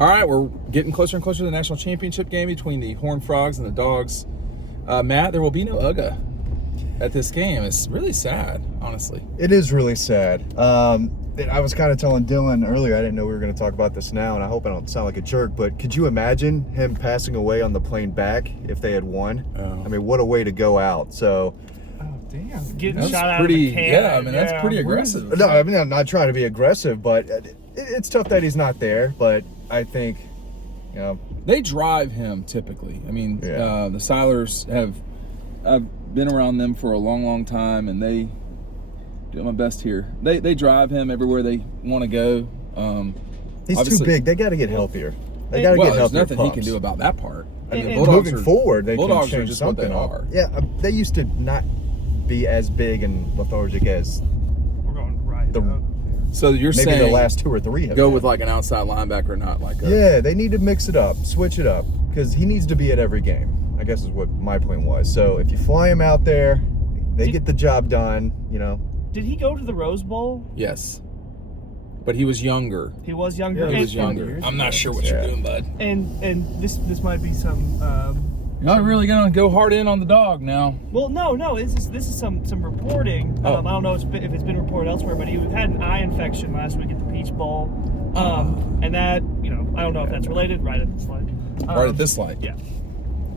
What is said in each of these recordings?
All right, we're getting closer and closer to the national championship game between the Horned Frogs and the Dogs. Matt, there will be no Ugga at this game. It's really sad, honestly. It is really sad. I was kind of telling Dylan earlier, I didn't know we were going to talk about this now, and I hope I don't sound like a jerk, but could you imagine him passing away on the plane back if they had won? Oh. I mean, what a way to go out. So, Damn. Getting That's shot out pretty, of a cannon. yeah, I mean, that's pretty aggressive. no, I mean, I'm not trying to be aggressive, but it's tough that he's not there, but I think, you know. They drive him typically. I mean, Yeah. the Silers I've been around them for a long, long time, and they do my best here. They drive him everywhere they want to go. He's too big. They got to get healthier. They got to get there's healthier nothing pups. he can do about that part. I mean, And Bulldogs Moving forward, they Bulldogs can are change just what they something up. are. Yeah, they used to not be as big and lethargic as We're going right. So you're maybe saying the last 2 or 3 have go been. with like an outside linebacker, not like a... Yeah, they need to mix it up, switch it up, because he needs to be at every game, I guess is what my point was. So if you fly him out there, they get the job done, you know. Did he go to the Rose Bowl? Yes. But he was younger. He was younger. He and, was younger. I'm not sure what you're doing, bud. And this might be some. You're not really gonna go hard in on the dog now. Well, no. This is some reporting. I don't know if it's been reported elsewhere, but he had an eye infection last week at the Peach Bowl, and that I don't know if that's related. Right at this light. Right at this light. Yeah.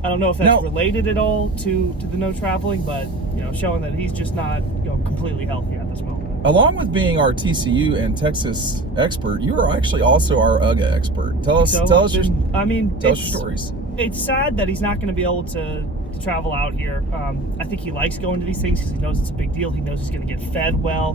I don't know if that's related at all to the no traveling, but showing that he's just not completely healthy at this moment. Along with being our TCU and Texas expert, you are actually also our Ugga expert. Tell us your stories. It's sad that he's not going to be able to travel out here. I think he likes going to these things because he knows it's a big deal. He knows he's going to get fed well.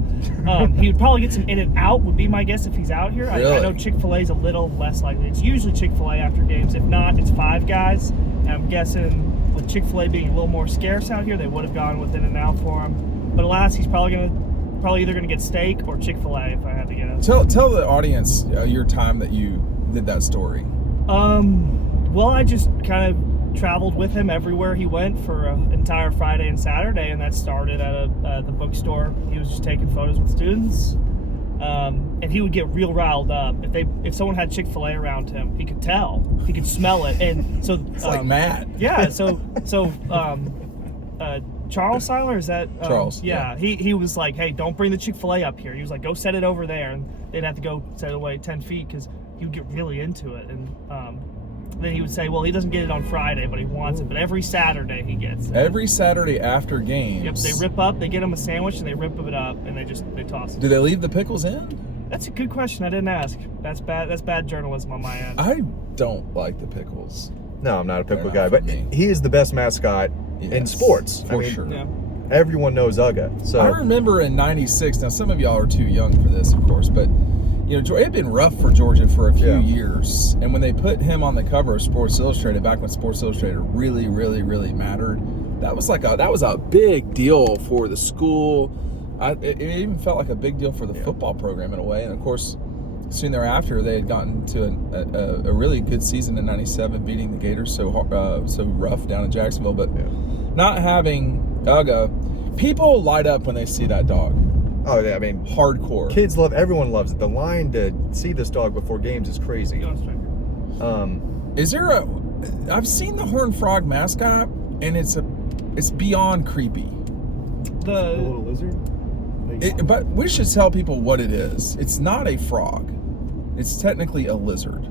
He would probably get some in and out, would be my guess, if he's out here. Really? I know Chick-fil-A is a little less likely. It's usually Chick-fil-A after games. If not, it's Five Guys. And I'm guessing with Chick-fil-A being a little more scarce out here, they would have gone with in and out for him. But alas, he's probably either going to get steak or Chick-fil-A, if I had to guess. Tell the audience your time that you did that story. Well, I just kind of traveled with him everywhere he went for an entire Friday and Saturday, and that started at the bookstore. He was just taking photos with students, and he would get real riled up if someone had Chick-fil-A around him. He could tell, he could smell it, and so it's like Matt. Yeah, so Charles Seiler, is that Charles? Yeah, he was like, hey, don't bring the Chick-fil-A up here. He was like, go set it over there, and they'd have to go set it away 10 feet because he would get really into it, and then he would say, well, he doesn't get it on Friday, but he wants it. But every Saturday he gets it. Every Saturday after games. Yep, they get him a sandwich and they rip it up and they toss it. Do they leave the pickles in? That's a good question. I didn't ask. That's bad journalism on my end. I don't like the pickles. No, I'm not a pickle guy, for but me. he is the best mascot in sports. For sure. Yeah. Everyone knows Ugga. So I remember in '96. Now, some of y'all are too young for this, of course, but it had been rough for Georgia for a few years, and when they put him on the cover of Sports Illustrated, back when Sports Illustrated really, really, really mattered, that was a big deal for the school. It even felt like a big deal for the football program in a way, and of course, soon thereafter, they had gotten to a really good season in '97, beating the Gators so rough down in Jacksonville. But not having Ugga, people light up when they see that dog. Oh, yeah, I mean, hardcore. Everyone loves it. The line to see this dog before games is crazy. Is there I've seen the Horned Frog mascot, and it's beyond creepy. The little lizard? But we should tell people what it is. It's not a frog. It's technically a lizard.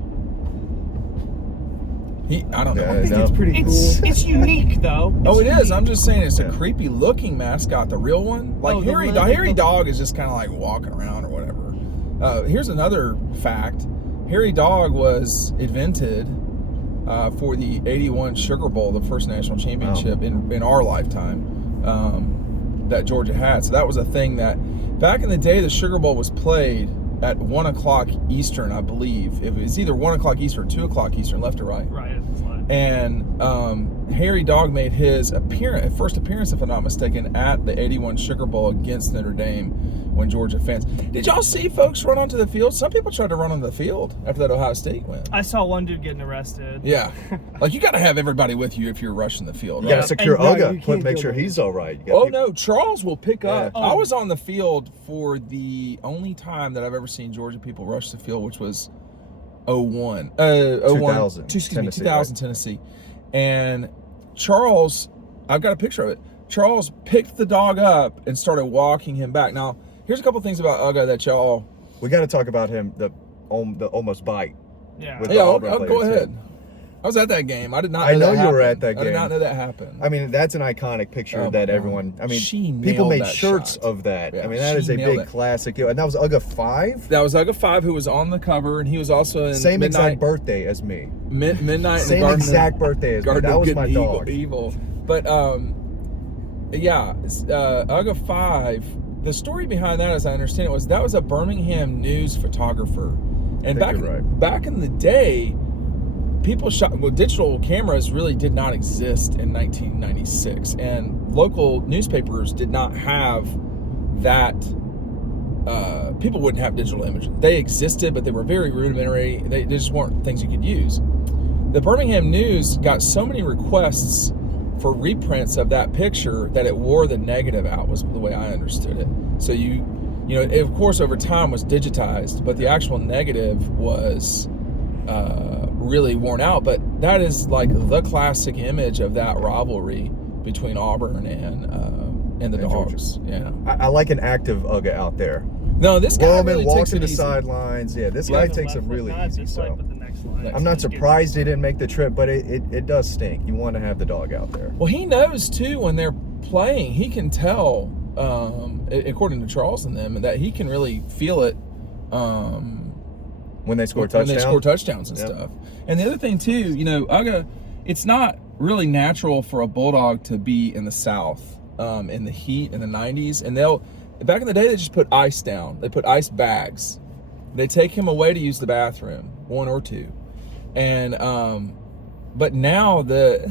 I don't know. I think it's pretty cool. It's unique though. Oh, it is. I'm just saying it's a creepy looking mascot. The real one, like Harry Dog, is just kind of like walking around or whatever. Here's another fact: Harry Dog was invented for the '81 Sugar Bowl, the first national championship in our lifetime that Georgia had. So that was a thing that back in the day, the Sugar Bowl was played at 1 o'clock Eastern, I believe. It was either 1 o'clock Eastern or 2 o'clock Eastern, left or right. Right. And Harry Dog made his first appearance, if I'm not mistaken, at the '81 Sugar Bowl against Notre Dame when Georgia fans. Did y'all see folks run onto the field? Some people tried to run onto the field after that Ohio State win. I saw one dude getting arrested. Yeah. Like, you got to have everybody with you if you're rushing the field. You got to secure And, Ugga, make sure he's all right. No, Charles will pick up. I was on the field for the only time that I've ever seen Georgia people rush the field, which was 01. 2000, Excuse me, Tennessee, 2000 right? Tennessee. And Charles, I've got a picture of it. Charles picked the dog up and started walking him back. Now, here's a couple things about Ugga that y'all... We got to talk about him, the almost bite. Yeah. With Yeah, the I'll Auburn go players, ahead. yeah. I was at that game. I did not know I know that you were happened. at that I did game. not know that happened. I mean, that's an iconic picture Oh, that my everyone. God. I mean, She people nailed made that shirts shot. of that. Yeah, I mean, that she is a nailed big it. classic deal. And that was Ugga 5. That was Ugga 5 who was on the cover, and he was also in Same Midnight, exact birthday as me. Midnight in the Same Garden exact birthday as me. Garden That of was Good my and dog. Evil. But yeah, Ugga 5. The story behind that, as I understand it, was that was a Birmingham news photographer, and I think you're right. back in the day, people shot. Well, digital cameras really did not exist in 1996, and local newspapers did not have that. People wouldn't have digital images. They existed, but they were very rudimentary. They just weren't things you could use. The Birmingham News got so many requests for reprints of that picture that it wore the negative out, was the way I understood it. So you know, it, of course, over time was digitized, but the actual negative was really worn out. But that is like the classic image of that rivalry between Auburn and the Dogs. Yeah. I like an active Ugga out there. No, this guy Roman really takes walking it the easy. sidelines. Yeah, this Yeah. guy takes them really easy. So I'm not surprised he didn't make the trip, but it does stink. You want to have the dog out there. Well, he knows too when they're playing. He can tell, according to Charles and them, that he can really feel it When they score when touchdowns. they score touchdowns and Yep. stuff. And the other thing too, you know, Ugga, it's not really natural for a bulldog to be in the South in the heat in the 90s. And back in the day, they just put ice down. They put ice bags. They take him away to use the bathroom, 1 or 2. And but now the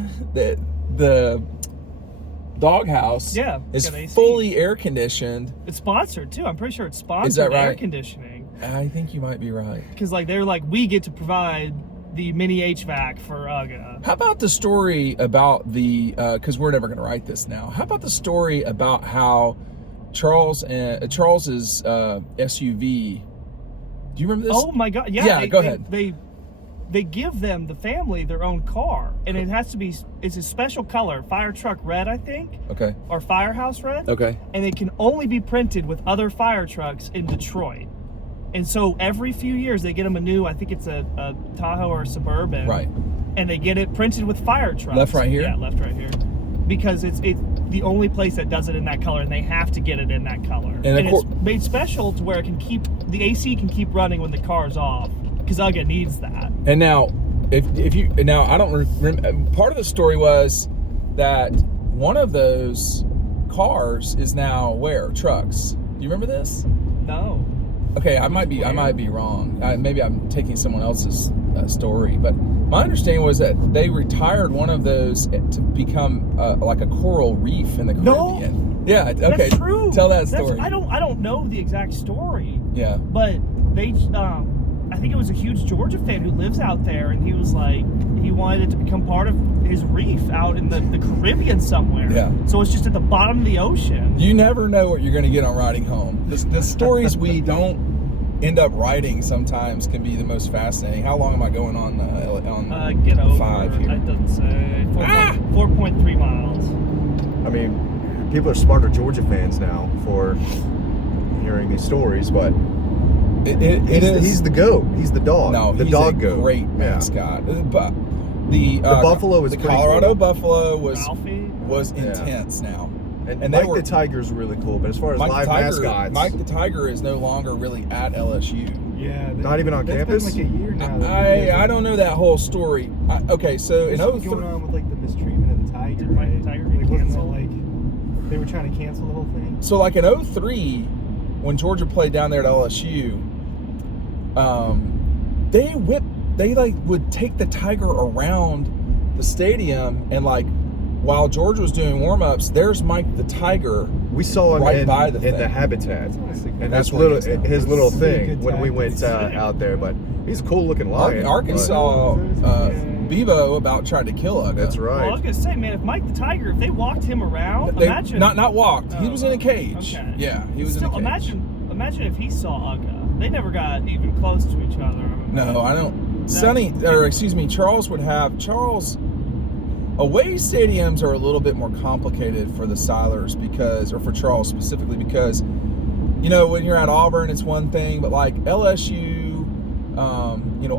doghouse is fully air conditioned. It's sponsored too. I'm pretty sure it's sponsored. Is that right? Air conditioning. I think you might be right. Because they're like, we get to provide the mini HVAC for Ugga. How about the story about the? Because we're never going to write this now. How about the story about how Charles's SUV? Do you remember this? Oh my God! Yeah. Yeah. Go ahead. They give them, the family, their own car, and it has to be. It's a special color, fire truck red, I think. Okay. Or firehouse red. Okay. And it can only be printed with other fire trucks in Detroit. And so every few years they get them a new, I think it's a Tahoe or a Suburban. Right. And they get it printed with fire trucks. Left right here? Yeah, left right here. Because it's the only place that does it in that color, and they have to get it in that color. And it's made special to where it can the AC can keep running when the car's off, because Ugga needs that. And now, if you I don't remember. Part of the story was that one of those cars is now where? Trucks. Do you remember this? No. Okay, I might be wrong. Maybe I'm taking someone else's story, but my understanding was that they retired one of those to become like a coral reef in the Caribbean. No. Yeah. Okay. That's true. Tell that story. I don't know the exact story. Yeah. But they, I think it was a huge Georgia fan who lives out there, and he was like, he wanted it to become part of his reef out in the Caribbean somewhere. Yeah. So it's just at the bottom of the ocean. You never know what you're going to get on riding home. The stories we don't end up writing sometimes can be the most fascinating. How long am I going on Get over 5 here? It doesn't say. 4.3 miles. I mean, people are smarter Georgia fans now for hearing these stories, but he's the GOAT. He's the dog. No, the he's dog a GOAT. great mascot. But the buffalo is the pretty Colorado cool. buffalo Ralphie? was intense now. And Mike the Tiger's really cool, but as far as live mascots, Mike the Tiger is no longer really at LSU. Yeah. Not even on campus? Been like a year now. I don't know that whole story. Okay, so in What's going on with like the mistreatment of the Tiger? Did Mike the Tiger get Like, wasn't it canceled? like they were trying to cancel the whole thing? So like in 03, when Georgia played down there at LSU, they like would take the Tiger around the stadium, and like while Georgia was doing warm-ups, there's Mike the Tiger. We saw him right by the in the thing. habitat, and That's that's what it is now. his little It's a thing good when we time. went out there. But he's a cool looking lion. Arkansas, Bebo about tried to kill Ugga. That's Well, I right. was gonna say, man, if Mike the Tiger, if they walked him around, They, imagine. not walked. He Oh, was in a cage. okay. Yeah, he was Still, in a cage. imagine if he saw Ugga. They never got even close to each other. No, I don't. Charles would have away stadiums are a little bit more complicated for the Silers or for Charles specifically because, when you're at Auburn, it's one thing, but like LSU,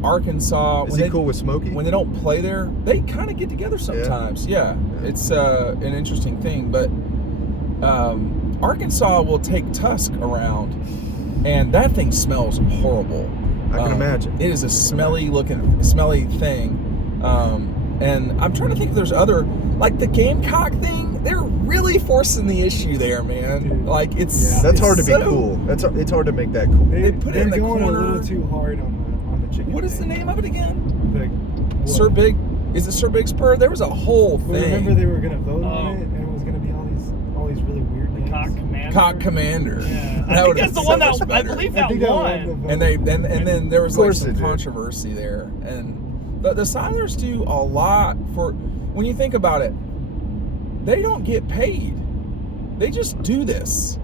Arkansas. Is he cool with Smokey? When they don't play there, they kind of get together sometimes. Yeah. It's an interesting thing, but Arkansas will take Tusk around, and that thing smells horrible. I can imagine. It is a smelly thing. And I'm trying to think if there's other, like the Gamecock thing, they're really forcing the issue there, man. Dude. Like it's That's hard to be cool. It's hard to make that cool. They put it in the going corner. a little too hard on the chicken. What is the thing. name of it again? What? Sir Big. Is it Sir Big Spur? There was a whole Well, thing. remember they were gonna vote on it, and it was gonna be all these really weird names. Cock Commander. Cock Commander. Yeah. That I think would've that's the been one so that much I better. believe I that think that won. won the vote. And then there was Of like course some it did. controversy there, but the Silers do a lot for. When you think about it, they don't get paid. They just do this.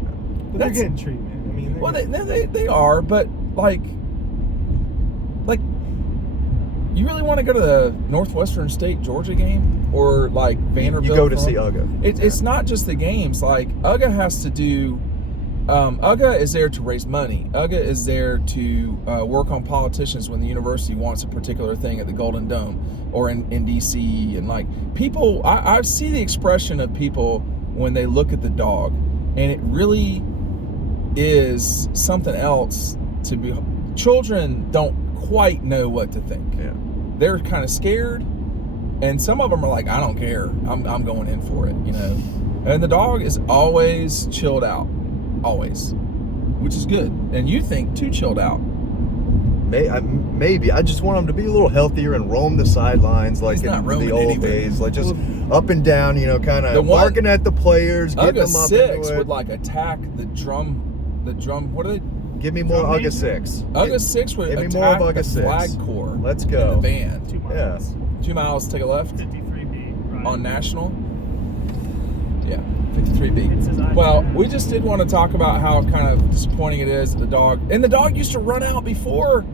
But they're getting treatment. I mean, Well, they are, but like you really want to go to the Northwestern State Georgia game or like Vanderbilt? You go to see Ugga. It's not just the games. Like Ugga has to do. Ugga is there to raise money. Ugga is there to work on politicians when the university wants a particular thing at the Golden Dome or in DC. And like people, I see the expression of people when they look at the dog, and it really is something else to be. Children don't quite know what to think. Yeah. They're kind of scared, and some of them are like, I don't care. I'm going in for it, And the dog is always chilled out. Always, which is good. And you think too chilled out. Maybe. I just want him to be a little healthier and roam the sidelines like He's not in roaming the old anywhere. days. Like just up and down, kind The of one- barking at the players, getting Ugga them up 6 into it. would like attack the drum. What are they? Give me more Drum Ugga major? 6. Ugga 6 would Give me more attack of Ugga the 6. flag corps. Let's in go. the van. 2 miles. Yeah. 2 miles, take a left 53B. Right. on National. Yeah, 53B. It says I- Well, we just did want to talk about how kind of disappointing it is that the dog, and the dog used to run out before.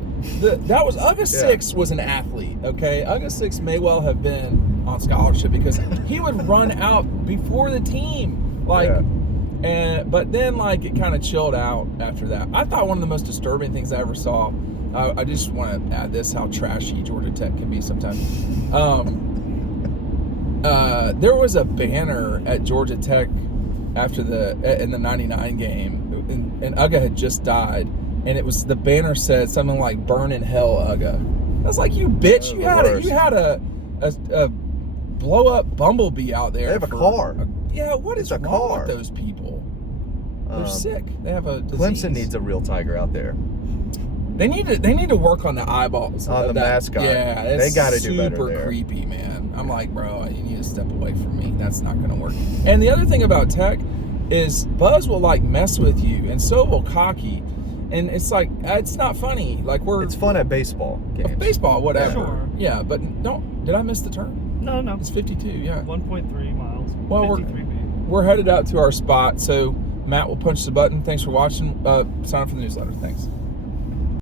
That was Ugga 6 was an athlete. Okay, Ugga 6 may well have been on scholarship because he would run out before the team, but then like it kind of chilled out after that. I thought one of the most disturbing things I ever saw. I just want to add this: how trashy Georgia Tech can be sometimes. There was a banner at Georgia Tech in the '99 game, and Ugga had just died, and the banner said something like "Burn in hell, Ugga." I was like, "You bitch! You had a blow up Bumblebee out there." They have a car. What is It's a wrong car. with those people? They're sick. They have a disease. Clemson needs a real tiger out there. They need to work on the eyeballs. On of the that. mascot. Yeah, They it's gotta do better super there. creepy, man. I'm like, bro, you need to step away from me. That's not going to work. And the other thing about Tech is Buzz will like mess with you, and so will Cocky. And it's like it's not funny. Like It's fun at baseball games. baseball, whatever. Sure. Yeah, but did I miss the turn? No. It's 52. Yeah. 1.3 miles. Well, 53B. We're headed out to our spot, so Matt will punch the button. Thanks for watching. Sign up for the newsletter. Thanks.